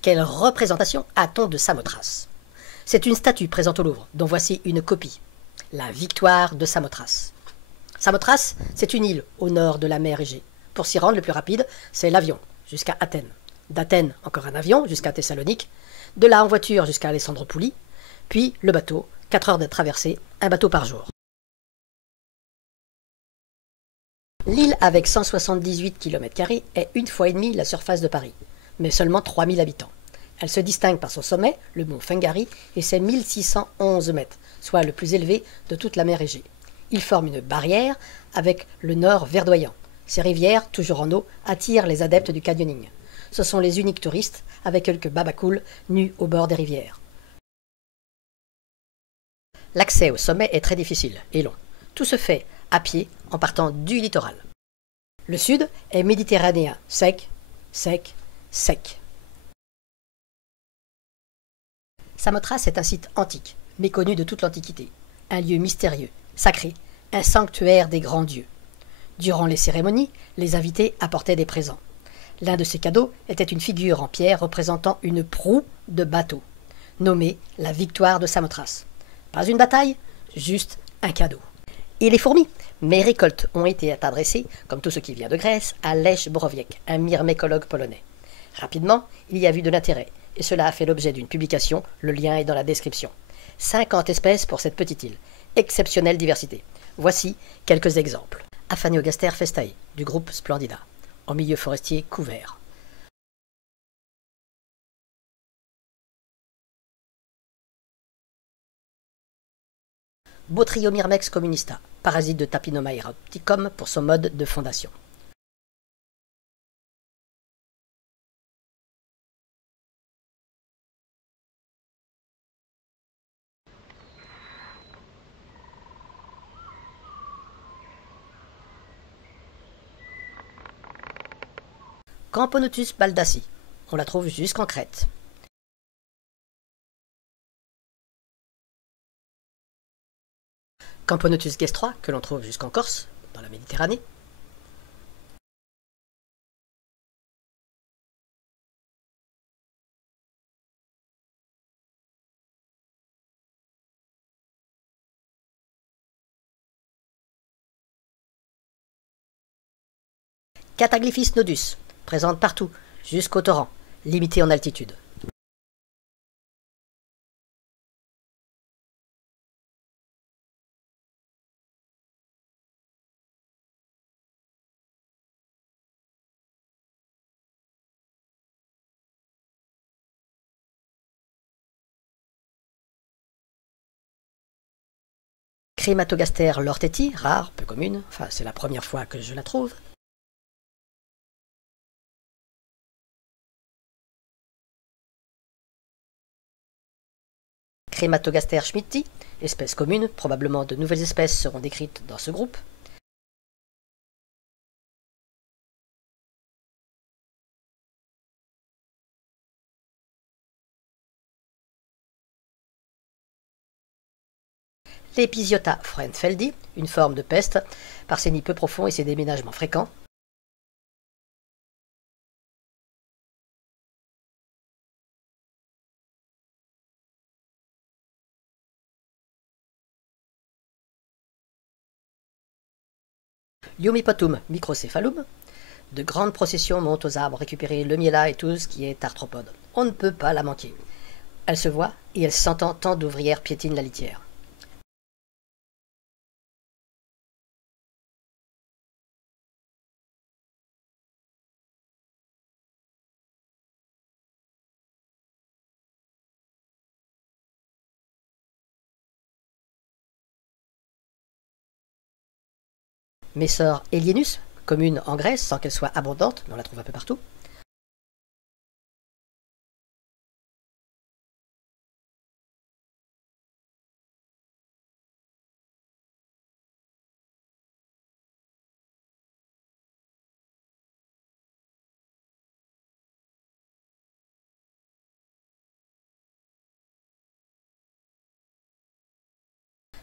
Quelle représentation a-t-on de Samothrace? C'est une statue présente au Louvre, dont voici une copie. La victoire de Samothrace. Samothrace, c'est une île au nord de la mer Égée. Pour s'y rendre, le plus rapide, c'est l'avion, jusqu'à Athènes. D'Athènes, encore un avion, jusqu'à Thessalonique. De là, en voiture, jusqu'à Alessandropouli. Puis, le bateau, 4 heures de traversée, un bateau par jour. L'île, avec 178 km² est une fois et demie la surface de Paris, mais seulement 3000 habitants. Elle se distingue par son sommet, le mont Fungari, et ses 1611 mètres, soit le plus élevé de toute la mer Égée. Il forme une barrière avec le nord verdoyant. Ces rivières, toujours en eau, attirent les adeptes du canyoning. Ce sont les uniques touristes, avec quelques babacools nus au bord des rivières. L'accès au sommet est très difficile et long. Tout se fait à pied en partant du littoral. Le sud est méditerranéen, sec, sec, sec. Samothrace est un site antique, méconnu de toute l'Antiquité, un lieu mystérieux, sacré, un sanctuaire des grands dieux. Durant les cérémonies, les invités apportaient des présents. L'un de ces cadeaux était une figure en pierre représentant une proue de bateau, nommée la victoire de Samothrace. Pas une bataille, juste un cadeau. Et les fourmis? Mes récoltes ont été adressées, comme tout ce qui vient de Grèce, à Lech Borowiec, un myrmécologue polonais. Rapidement, il y a vu de l'intérêt, et cela a fait l'objet d'une publication, le lien est dans la description. 50 espèces pour cette petite île. Exceptionnelle diversité. Voici quelques exemples. Aphaniogaster festae, du groupe Splendida, en milieu forestier couvert. Botriomyrmex communista, parasite de Tapinoma eroticum pour son mode de fondation. Camponotus baldaci, on la trouve jusqu'en Crète. Camponotus gestra, que l'on trouve jusqu'en Corse, dans la Méditerranée. Cataglyphis nodus, présente partout, jusqu'au torrent, limité en altitude. Crématogaster lorteti, rare, peu commune, enfin c'est la première fois que je la trouve. Crématogaster schmidti, espèce commune, probablement de nouvelles espèces seront décrites dans ce groupe. L'Episiota frenfeldi, une forme de peste, par ses nids peu profonds et ses déménagements fréquents. Eumipotum microcéphalum, de grandes processions montent aux arbres récupérer le miela et tout ce qui est arthropode. On ne peut pas la manquer. Elle se voit et elle s'entend tant d'ouvrières piétinent la litière. Messor Elienus, commune en Grèce sans qu'elle soit abondante, mais on la trouve un peu partout.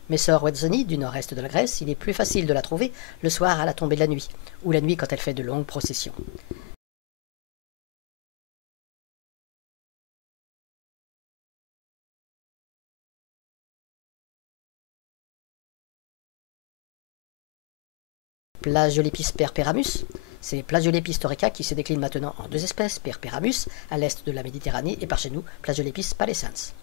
Messor Watsoni, du nord-est de la Grèce, il est plus facile de la trouver le soir à la tombée de la nuit, ou la nuit quand elle fait de longues processions. Plagiolepis perperamus. C'est Plagiolepis torica qui se décline maintenant en deux espèces, perperamus à l'est de la Méditerranée et par chez nous, Plagiolepis pallescens.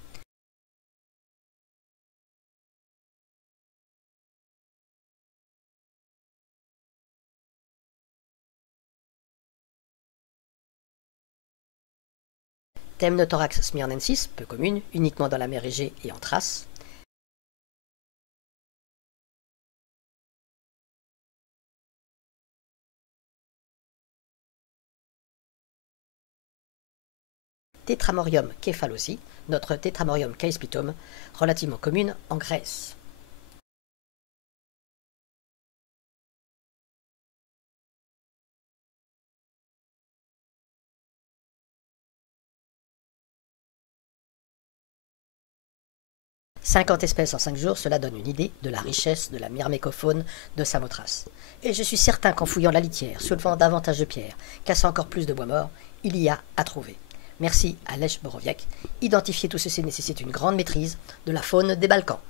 Temnothorax smirnensis, peu commune, uniquement dans la mer Égée et en Thrace. Tetramorium kefalosi, notre Tetramorium caespitum, relativement commune en Grèce. « 50 espèces en 5 jours, cela donne une idée de la richesse de la myrmécofaune de Samothrace. Et je suis certain qu'en fouillant la litière, soulevant davantage de pierres, cassant encore plus de bois mort, il y a à trouver. Merci à Lech Borowiak. Identifier tout ceci nécessite une grande maîtrise de la faune des Balkans.